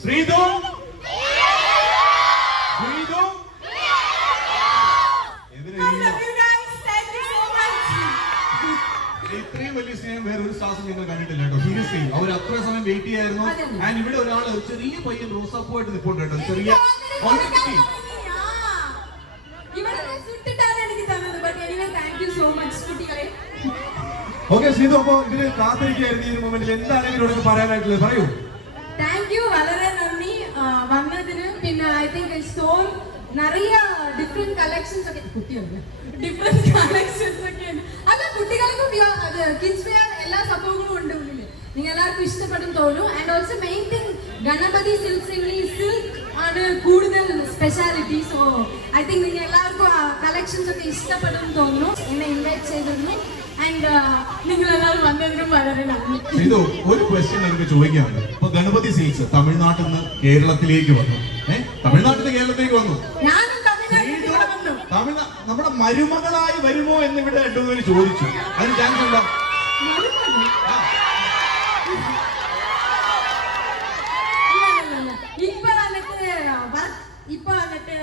ശ്രീതു? ശ്രീതു? ഇത്രയും വലിയ സ്നേഹം വേറെ ഒരു സ്റ്റാഫ് ഞങ്ങൾ കണ്ടിട്ടില്ല കേട്ടോ. സീരിയസ്ലി അവർ അത്ര സമയം വെയിറ്റ് ചെയ്യായിരുന്നു. ആൻഡ് ഇവിടെ ഒരാൾ ചെറിയ പയ്യൻ റോസാപ്പുമായിട്ട് നിൽപ്പുണ്ട് കേട്ടോ. ചെറിയ ഓക്കെ ശ്രീതു അപ്പൊ ഇതിന് കാത്തിരിക്കുകയായിരുന്നു ഈ മൊമെന്റിൽ എന്താണ് ഇതിനോടൊക്കെ പറയാനായിട്ടുള്ളത്? പറയൂ. താങ്ക് യു വളരെ നന്ദി. വന്നതിന്. പിന്നെ ഐ തിങ്ക് സോ നിറയ ഡിഫറെന്റ് കളക്ഷൻസ് ഒക്കെ കുട്ടിയുണ്ട് ഡിഫറെന്റ് കളക്ഷൻസ് ഒക്കെ അല്ല കുട്ടികൾക്കും കിഡ്സ് വെയർ എല്ലാ സംഭവങ്ങളും ഉണ്ട് ഉള്ളിൽ നിങ്ങൾ എല്ലാവർക്കും ഇഷ്ടപ്പെടും തോന്നും and also main thing Ganapathi silks silk ആണ് കൂടുതൽ സ്പെഷ്യാലിറ്റി സോ ഐ തിങ്ക് നിങ്ങൾ എല്ലാവർക്കും ആ കളക്ഷൻസ് ഒക്കെ ഇഷ്ടപ്പെടും തോന്നുന്നു. എന്നെ ഇൻവൈറ്റ് ചെയ്തിരുന്നു. ആൻഡ് നിങ്ങൾ എല്ലാവരും വന്നതിനും വളരെ നന്ദി. ശ്രീതു ഒരു ക്വസ്റ്റ്യൻ എനിക്ക് ചോദിക്കാനുണ്ട്. ഇപ്പൊ ഗണപതി സീൽസ് തമിഴ്നാട്ടിൽ നിന്ന് കേരളത്തിലേക്ക് വന്നു. ഏഹ് തമിഴ്നാട്ടിൽ നിന്ന് കേരളത്തിലേക്ക് വന്നു. ഞാനും തമിഴ്നാ നമ്മുടെ മരുമകളായി വരുമോ എന്ന് ഇവിടെ രണ്ടു പേര് ചോദിച്ചു. അതിന് ചാൻസ് ഉണ്ടോ ഇപ്പൊ വന്നിട്ട് വർക്ക് ഇപ്പൊ വന്നിട്ട്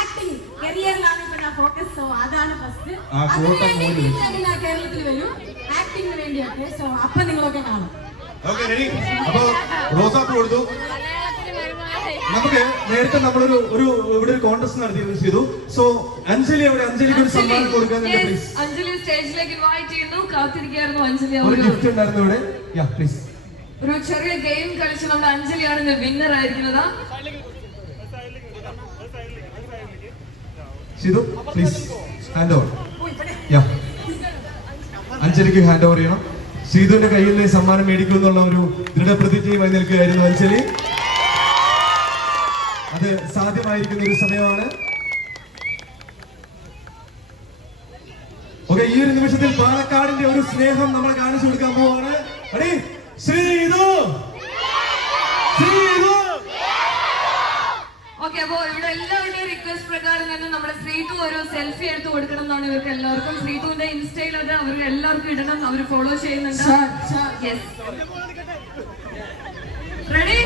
ആക്ടിങ് കരിയറിലാണ് ഇപ്പൊ ഞാൻ ഫോക്കസ് സോ അതാണ് ഫസ്റ്റ് ആ, കോട്ടം മോര് വെച്ച്. ഞാൻ കേരളത്തിൽ വരും. ആക്ടിങ്ങിന് വേണ്ടിയൊക്കെ സോ അപ്പൊ നിങ്ങളൊക്കെ കാണും. ഓക്കെ റെഡി അപ്പോൾ റോസാപ്പ് കൊടുത്തു. നമുക്ക് നേരത്തെ നമ്മളൊരു ഒരു ഇവിടെ ഒരു കോൺടെസ്റ്റ് നടത്തിയിരുന്നു ചെയ്തു. സോ അഞ്ജലി അവിടെ അഞ്ജലിക്ക് ഒരു സമ്മാനം കൊടുക്കാൻ പ്ലീസ് അഞ്ജലി സ്റ്റേജിലേക്ക് ഇൻവൈറ്റ് ചെയ്യുന്നു. കാത്തിരിക്കായിരുന്നു അഞ്ജലി ഒരു ഗിഫ്റ്റ് ഉണ്ടായിരുന്നു ഇവിടെ. യാ പ്ലീസ് ഒരു ചെറിയ ഗെയിം കളിച്ച് നമ്മുടെ അഞ്ജലിയാണ് ഇന്ന് വിന്നർ ആയിരിക്കുന്നത്. ചെയ്തു. പ്ലീസ് ഹാൻഡ് ഓവർ യാ അഞ്ജലിക്ക് ഹാൻഡ് ഓവർ ചെയ്യണം. ശ്രീധുവിന്റെ കയ്യിൽ നിന്ന് സമ്മാനം മേടിക്കും എന്നുള്ള ഒരു ദൃഢപ്രതിജ്ഞയുമായി നിൽക്കുകയായിരുന്നു അഞ്ജലി. അത് സാധ്യമായിരിക്കുന്ന ഒരു സമയമാണ്. ഓക്കെ ഈ ഒരു നിമിഷത്തിൽ പാലക്കാടിന്റെ ഒരു സ്നേഹം നമ്മൾ കാണിച്ചു കൊടുക്കാൻ പോവാണ്. ശ്രീ ശ്രീധു! ശ്രീധു ഓക്കെ അപ്പോ ഇവിടെ എല്ലാവരുടെയും റിക്വസ്റ്റ് പ്രകാരം തന്നെ നമ്മുടെ ശ്രീതു ഒരു സെൽഫി എടുത്ത് കൊടുക്കണം എന്നാണ് ഇവർക്ക് എല്ലാവർക്കും. ശ്രീതുവിന്റെ ഇൻസ്റ്റയിൽ അത് അവർ എല്ലാവർക്കും ഇടണം അവർ ഫോളോ ചെയ്യുന്നുണ്ട്. റെഡി